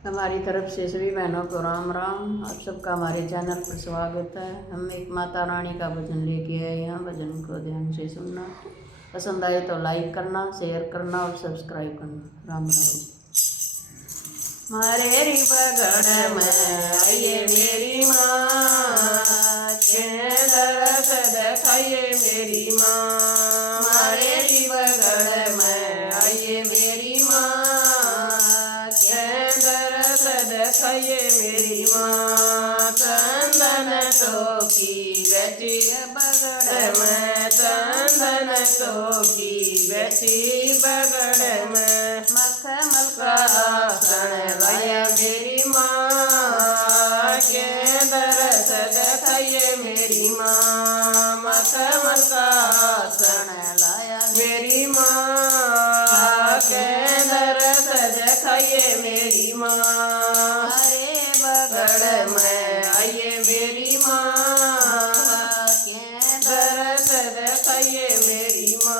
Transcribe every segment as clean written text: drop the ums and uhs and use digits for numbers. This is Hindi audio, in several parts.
हमारी तरफ से सभी बहनों को राम राम। आप सबका हमारे चैनल पर स्वागत है। हम एक माता रानी का भजन लेके आए हैं। भजन को ध्यान से सुनना, पसंद आए तो लाइक करना, शेयर करना और सब्सक्राइब करना। राम राम। मारे री बगड़ में आइए मेरी माँ, के दरस दिखाइए मेरी माँ। मारे री बगड़ में आइए मेरी माँ, के दरस दिखाइए मेरी माँ। चंदन टोकी बैठी बगड़ में, चंदन टोकी बैठी बगड़ में। मखमल का आसन लाया मेरी माँ, के दरस दिखाइए मेरी माँ। मखमल का आसन लाया मेरी माँ, के दरस दिखाइए मेरी माँ। अरे बगड़ में आइए मेरी माँ, के दरस दिखाइए मेरी माँ।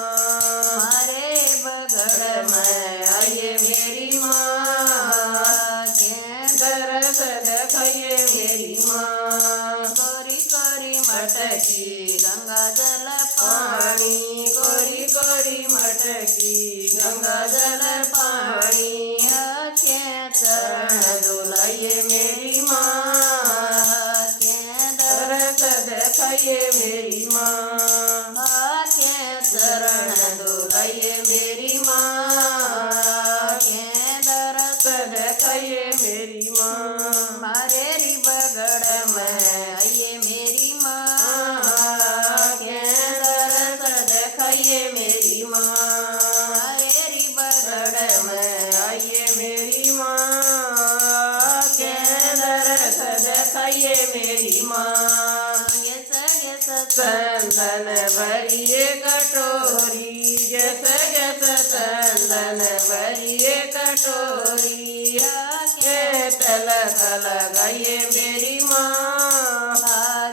हमारे बगड़ में आइए मेरी माँ, के दरस दिखाइए मेरी माँ। कोरी कोरी मटकी गंगा जल पानी, कोरी कोरी मटकी गंगा जल पानी। के चरण धुलाइए मेरी माँ, के दरस दिखाइए मेरी माँ। के चरण धुलाइए मेरी माँ, के दरस दिखाइए मेरी माँ। मारे री बगड़ में आइए मेरी माँ, के दरस दिखाइए मेरी माँ। मारे री बगड़ में आइए मेरी माँ, के दरस दिखाइए मेरी माँ। चंदन भरिए कटोरी, जस जस चंदन भरिए कटोरी। के तलक लगाइए मेरी माँ,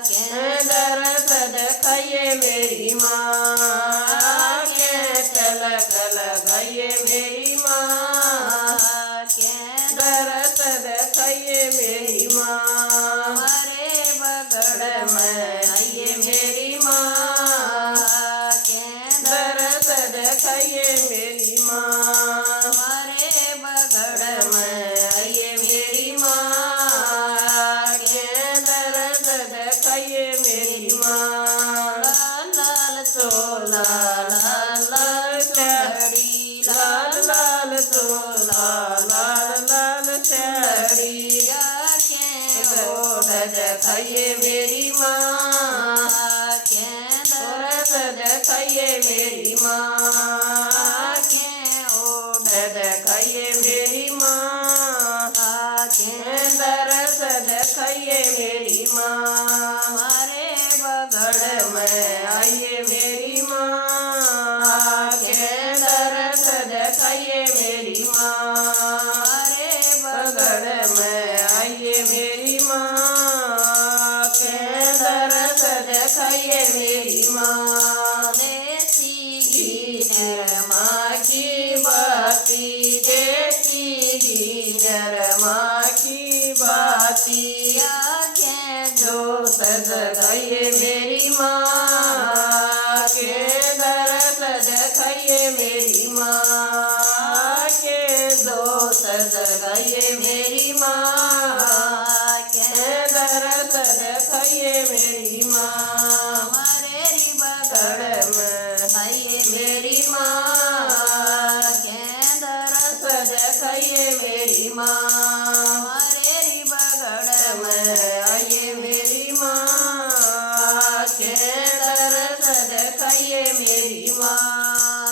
के दरस दिखाइए मेरी माँ। के तलक लगाइए मेरी माँ, के दरस दिखाइए मेरी माँ। हमारे बगड़ में आइए मेरी माँ, के दरस दिखाइए मेरी माँ। हमारे बगड़ में आइए मेरी माँ, के दरस दिखाइए मेरी माँ। लाल लाल चोला लाल लाल साड़ी, लाल लाल चोला लाल लाल साड़ी। के ओढ़ दिखाइए मेरी माँ, के दरस दिखाइए मेरी माँ। के ओढ़ दिखाइए मेरी माँ, के दरस दिखाइए मेरी माँ। हमारे बगड़ में आइए मेरी माँ, के दरस दिखाइए मेरी माँ। हमारे बगड़ में आइए मेरी माँ, के दरस दिखाइए मेरी माँ। देसी घी निरमा की बाती, देसी घी निरमा की बाती। आँखें जोत जगाइए मेरी माँ, के दरस दिखाइए मेरी माँ। के जोत जगाइए मेरी माँ, के दरस दिखाइए मेरी माँ। हमारे री बगड़ में आइए मेरी माँ, के दरस दिखाइए मेरी माँ। हमारे री बगड़ में आइए मेरी माँ, के दरस दिखाइए मेरी माँ।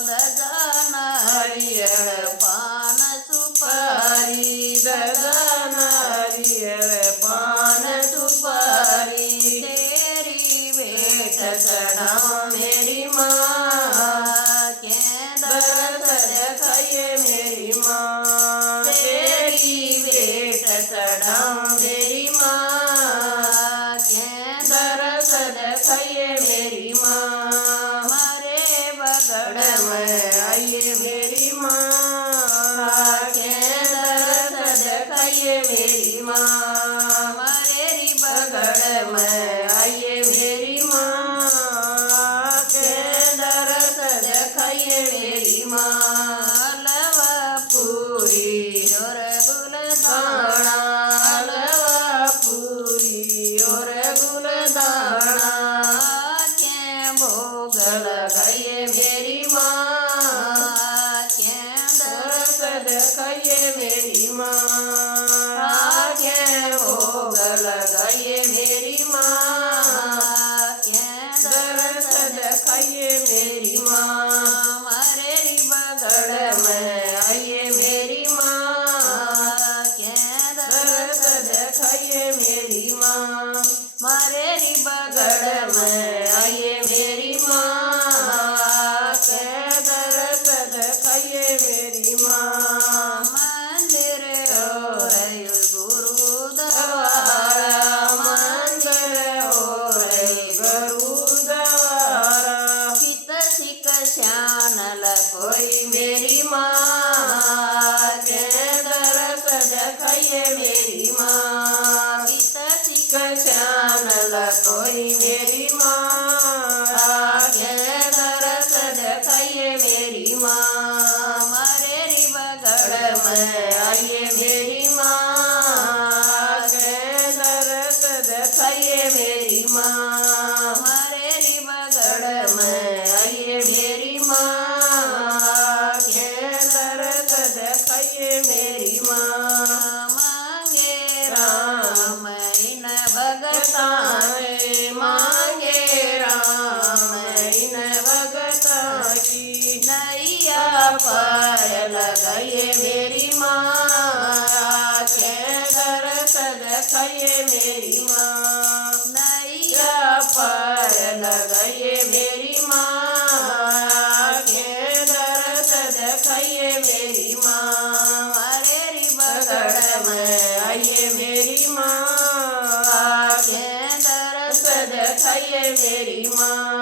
दजाना हरियर पान सुपारी, दजाना हरियर पान सुपारी। तेरी भेंट चढ़ाओ मेरी माँ, के दरस दिखाइए मेरी माँ। तेरी भेंट चढ़ाओ मेरी माँ, के दरस दिखाइए मेरी माँ। हमारे बगड़ में आइए मेरी माँ, के दरस दिखाइए खाइए मेरी माँ, मारेरी बगड़ में आइए मेरी माँ, के दरस दिखाइए मेरी माँ, हलवा पूरी और गुलदाना दाना, हलवा पूरी और गुलदाना, के भोग लगाइए मेरी माँ, के दरस दिखाइए मेरी माँ, के भोग लगाइए मेरी माँ, दरस दिखाइए मेरी माँ, मारेरी बगड़ में आइए मेरी माँ, दरस दिखाइए मेरी माँ, मारेरी बगड़ में आइए मेरी माँ, दरस दिखाइए मेरी माँ, मंदिर और गुरु द्वारा मंदिर और गुरुद्वारा, पित सिक श्यानल कोई मेरी माँ, के दरस दिखाइए मेरी माँ, पित सिक श्यानल कोई मेरी माँ, के दरस दिखाइए मेरी माँ, मारेरी बगड़ बगड़ में आइए मेरी माँ, के दरस दिखाइए मेरी माँ, मारेरी बगड़ बगड़ में आइए मेरी माँ, के दरस दिखाइए मेरी माँ, मांगे राम इन भगता ताने मांगे राम इन भगता की, नैया पार लगाइए मेरी माँ, के दरस दिखाइए मेरी माँ, नैया पार लगाइए मेरी माँ, के दरस दिखाइए मेरी माँ, मारेरी बगड़ बगड़ में आइए मेरी माँ, के दरस दिखाइए मेरी माँ,